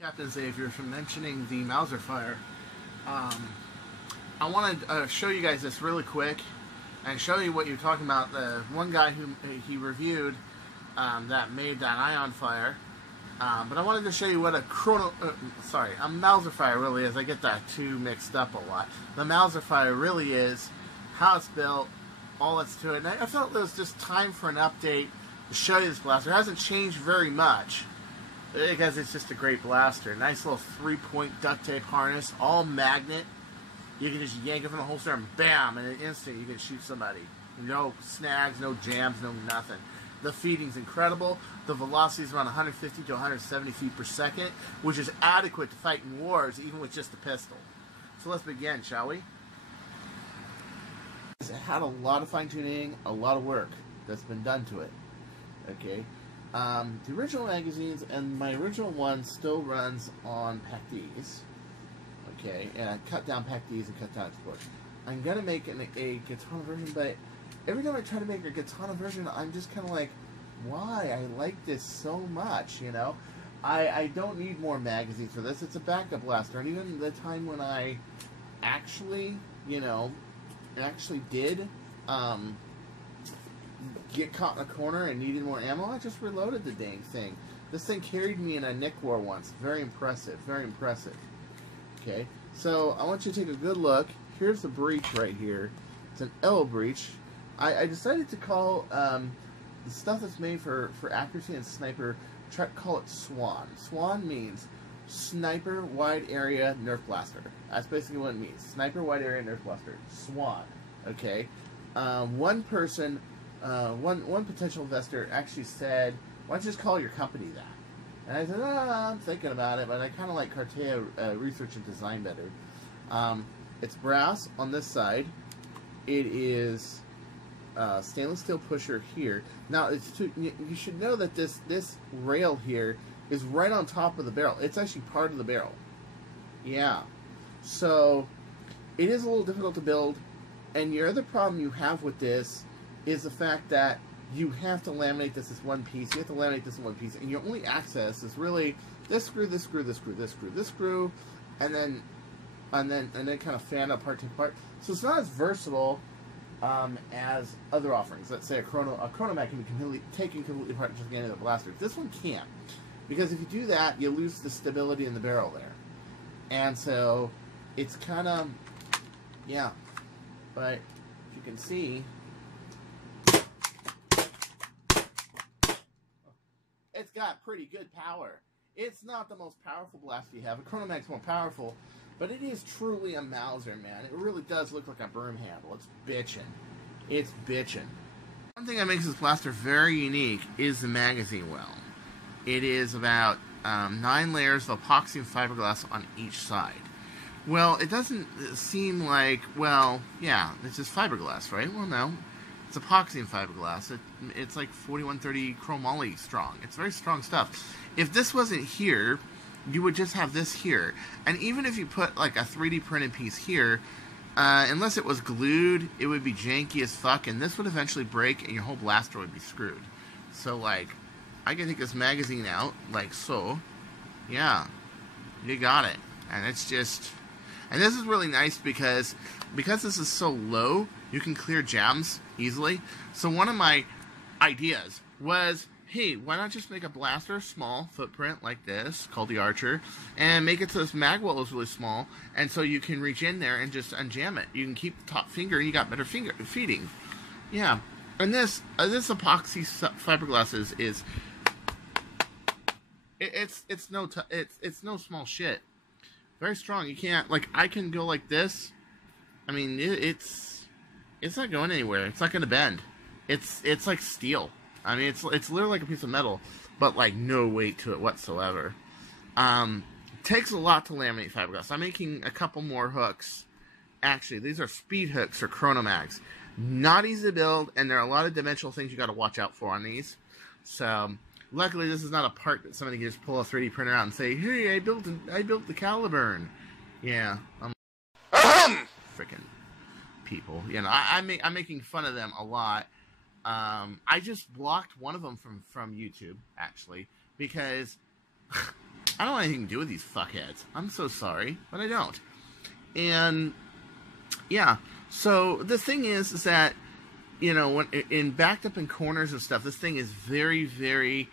Captain Xavier from mentioning the Mauserfire. I want to show you guys this really quick and show you what you're talking about. The one guy who he reviewed that made that ion fire. But I wanted to show you what a Mauserfire really is. I get that two mixed up a lot. The Mauserfire really is, how it's built, all that's to it. And I felt it was just time for an update to show you this blaster. It hasn't changed very much, because it's just a great blaster. Nice little 3-point duct tape harness, all magnet. You can just yank it from the holster and bam, in an instant you can shoot somebody. No snags, no jams, no nothing. The feeding's incredible. The velocity is around 150 to 170 feet per second, which is adequate to fight in wars, even with just a pistol. So let's begin, shall we? It had a lot of fine-tuning, a lot of work that's been done to it. Okay. The original magazines, and my original one still runs on PAC-Ds. Okay, and I cut down PAC-Ds and cut down explorers. I'm going to make a katana version, but every time I try to make a katana version, I'm just kind of like, why? I like this so much, you know? I don't need more magazines for this. It's a backup blaster, and even the time when I actually, did, get caught in a corner and needed more ammo, I just reloaded the dang thing. This thing carried me in a Nick war once. Very impressive. Very impressive. Okay, so I want you to take a good look. Here's the breech right here. It's an L breech. I decided to call the stuff that's made for accuracy and sniper, try to call it SWAN. SWAN means Sniper Wide Area Nerf Blaster. That's basically what it means. Sniper Wide Area Nerf Blaster. SWAN. Okay. One person... one potential investor actually said, why don't you just call your company that? And I said, I'm thinking about it, but I kind of like Cartea Research and Design better. It's brass on this side. It is stainless steel pusher here. Now, you should know that this rail here is right on top of the barrel. It's actually part of the barrel. Yeah. So, it is a little difficult to build, and your other problem you have with this is the fact that you have to laminate this as one piece. You have to laminate this in one piece, and your only access is really this screw, this screw, this screw, this screw, this screw, and then kind of fan out part to part. So it's not as versatile as other offerings. Let's say a chronomat can be taken completely apart just getting the blaster. This one can't, because if you do that, you lose the stability in the barrel there, and so it's kind of But if you can see, it's got pretty good power. It's not the most powerful blaster you have. A Chronomag's more powerful, but it is truly a Mauser, man. It really does look like a broom handle. It's bitchin'. It's bitchin'. One thing that makes this blaster very unique is the magazine well. It is about 9 layers of epoxy and fiberglass on each side. Well, it doesn't seem like, well, yeah, it's just fiberglass, right? Well, no. It's epoxy and fiberglass. It's like 4130 chromoly strong. It's very strong stuff. If this wasn't here, you would just have this here. And even if you put like a 3D printed piece here, unless it was glued, it would be janky as fuck, and this would eventually break and your whole blaster would be screwed. So like, I can take this magazine out, like so. Yeah, you got it. And it's just... And this is really nice because this is so low, you can clear jams easily. So one of my ideas was, hey, why not just make a blaster, small footprint like this, called the Archer, and make it so this mag well is really small, and so you can reach in there and just unjam it. You can keep the top finger, and you got better finger feeding. Yeah, and this epoxy fiberglass is it's no small shit. Very strong. You can't, like, I can go like this. I mean, it's not going anywhere. It's not going to bend. It's like steel. I mean, it's literally like a piece of metal, but like no weight to it whatsoever. Takes a lot to laminate fiberglass. I'm making a couple more hooks. Actually, these are speed hooks or chronomags. Not easy to build, and there are a lot of dimensional things you got to watch out for on these. So, luckily, this is not a part that somebody can just pull a 3D printer out and say, "Hey, I built the Caliburn." Yeah, freaking people. You know, I'm making fun of them a lot. I just blocked one of them from YouTube actually because I don't want anything to do with these fuckheads. I'm so sorry, but I don't. And yeah, so the thing is that, you know, when in backed up in corners and stuff, this thing is very, very,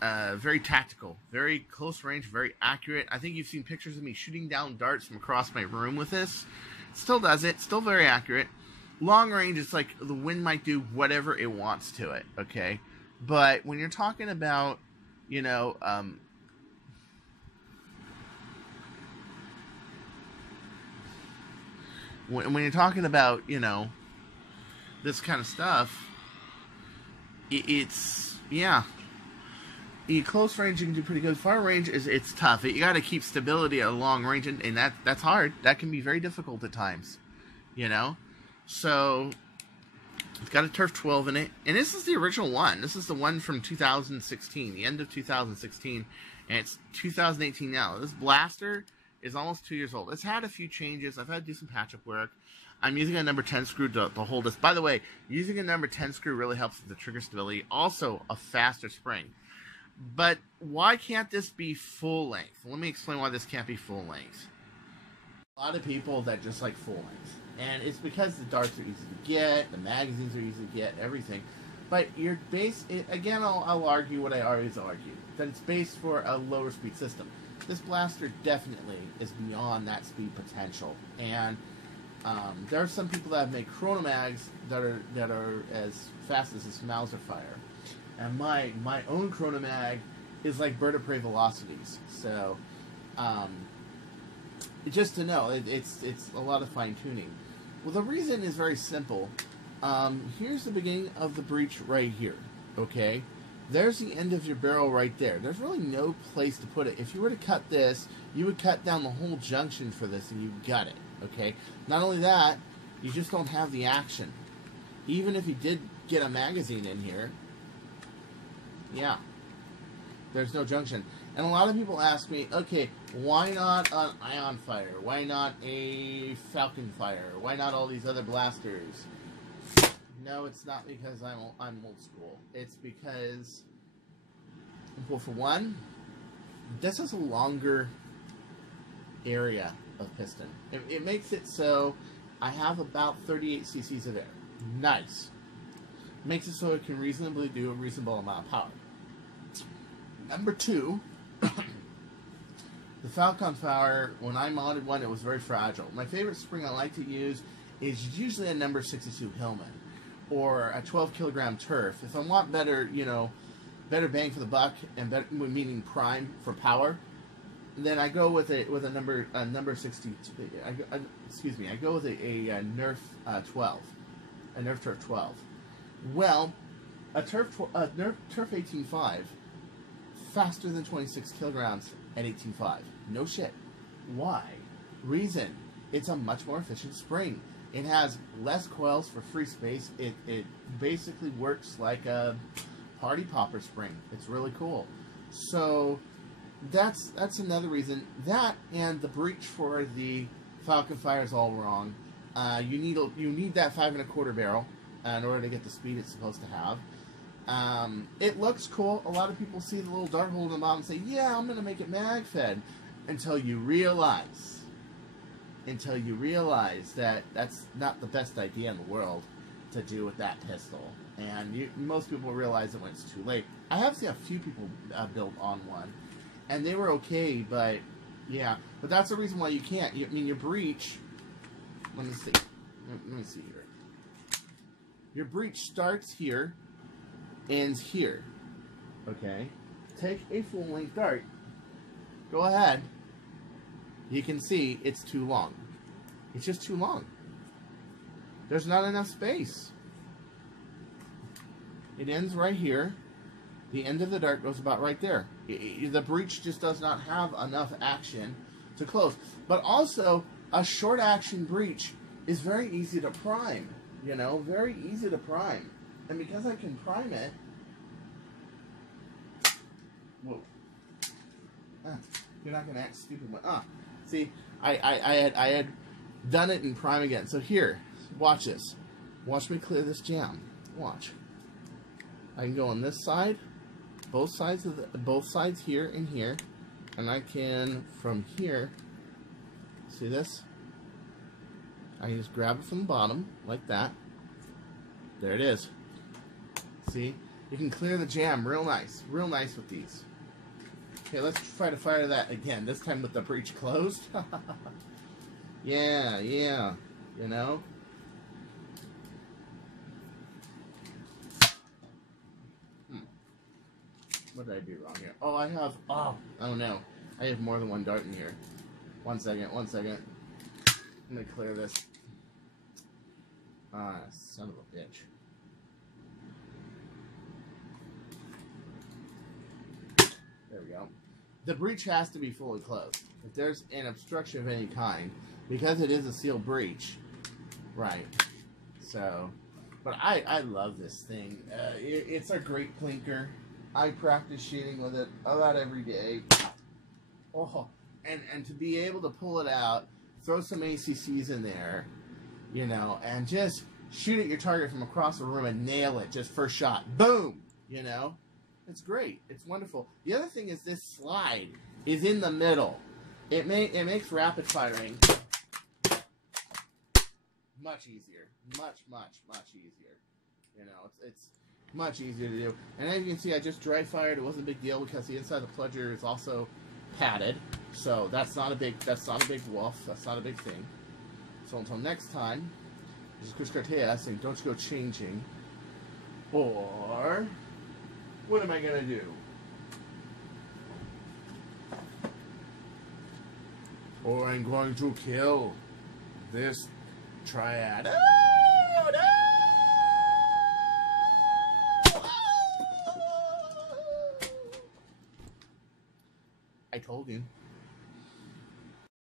very tactical, very close range, very accurate. I think you've seen pictures of me shooting down darts from across my room with this. Still does it. Still very accurate. Long range, it's like the wind might do whatever it wants to it. Okay, but when you're talking about, you know, when you're talking about, you know, this kind of stuff, it's, yeah. In close range, you can do pretty good. Far range, it's tough. You got to keep stability at a long range, and that's hard. That can be very difficult at times, you know? So, it's got a Turf 12 in it. And this is the original one. This is the one from 2016, the end of 2016. And it's 2018 now. This blaster is almost 2 years old. It's had a few changes. I've had to do some patch-up work. I'm using a number 10 screw to hold this. By the way, using a number 10 screw really helps with the trigger stability. Also, a faster spring. But why can't this be full length? Let me explain why this can't be full length. A lot of people that just like full length. And it's because the darts are easy to get, the magazines are easy to get, everything. But your base, again, I'll argue what I always argue, that it's based for a lower speed system. This blaster definitely is beyond that speed potential. And there are some people that have made chronomags that are as fast as this Mauserfire. And my own chronomag is like bird of prey velocities. So, just to know, it's a lot of fine tuning. Well, the reason is very simple. Here's the beginning of the breech right here. Okay, there's the end of your barrel right there. There's really no place to put it. If you were to cut this, you would cut down the whole junction for this, and you got it. Okay. Not only that, you just don't have the action. Even if you did get a magazine in here. Yeah, there's no junction. And a lot of people ask me, okay, why not an Ion Fire? Why not a Falcon Fire? Why not all these other blasters? No, it's not because I'm old school. It's because, well, for one, this is a longer area of piston. It makes it so I have about 38 cc's of air. Nice. Makes it so it can reasonably do a reasonable amount of power. Number two, the Falcon Fire, when I modded one, it was very fragile. My favorite spring I like to use is usually a number 62 Hillman or a 12 kilogram Turf. If I want better, you know, better bang for the buck and better, meaning prime for power, then I go with a number 62. I go with a Nerf 12, a Nerf Turf 12. Well, a Nerf Turf 18.5, faster than 26 kilograms at 18.5. No shit. Why? Reason. It's a much more efficient spring. It has less coils for free space. It basically works like a party popper spring. It's really cool. So that's another reason. That and the breech for the Falcon Fire is all wrong. You need that 5 1/4 barrel in order to get the speed it's supposed to have. It looks cool. A lot of people see the little dart hole in the bottom and say, yeah, I'm going to make it mag fed, until you realize that that's not the best idea in the world to do with that pistol. And most people realize it when it's too late. I have seen a few people build on one, and they were okay, but yeah. But that's the reason why you can't. I mean, your breech, let me see here. Your breech starts here, ends here. Okay? Take a full-length dart. Go ahead. You can see it's too long. It's just too long. There's not enough space. It ends right here. The end of the dart goes about right there. The breech just does not have enough action to close. But also, a short action breech is very easy to prime. You know, very easy to prime. And because I can prime it... Whoa. You're not going to act stupid. See, I had done it in prime again. So here, watch this. Watch me clear this jam. Watch. I can go on this side, both sides here and here, And I can, from here, see this? I can just grab it from the bottom, like that. There it is. See? You can clear the jam real nice with these. Okay, let's try to fire that again, this time with the breech closed. Yeah, you know? What did I do wrong here? Oh, oh no. I have more than one dart in here. One second. I'm gonna clear this. Ah, son of a bitch. There we go. The breech has to be fully closed. If there's an obstruction of any kind, because it is a sealed breech, right? So, but I love this thing. It's a great clinker. I practice shooting with it about every day. Oh, and to be able to pull it out, throw some ACCs in there, you know, and just shoot at your target from across the room and nail it just first shot. Boom! You know? It's great. It's wonderful. The other thing is this slide is in the middle. It makes rapid firing much easier. Much easier. You know, it's much easier to do. And as you can see, I just dry fired. It wasn't a big deal because the inside of the plunger is also padded. So that's not a big wolf. That's not a big thing. So until next time, this is Chris Cartea saying, don't you go changing. Or what am I gonna do? Or I'm going to kill this triad. Oh, no! I told you.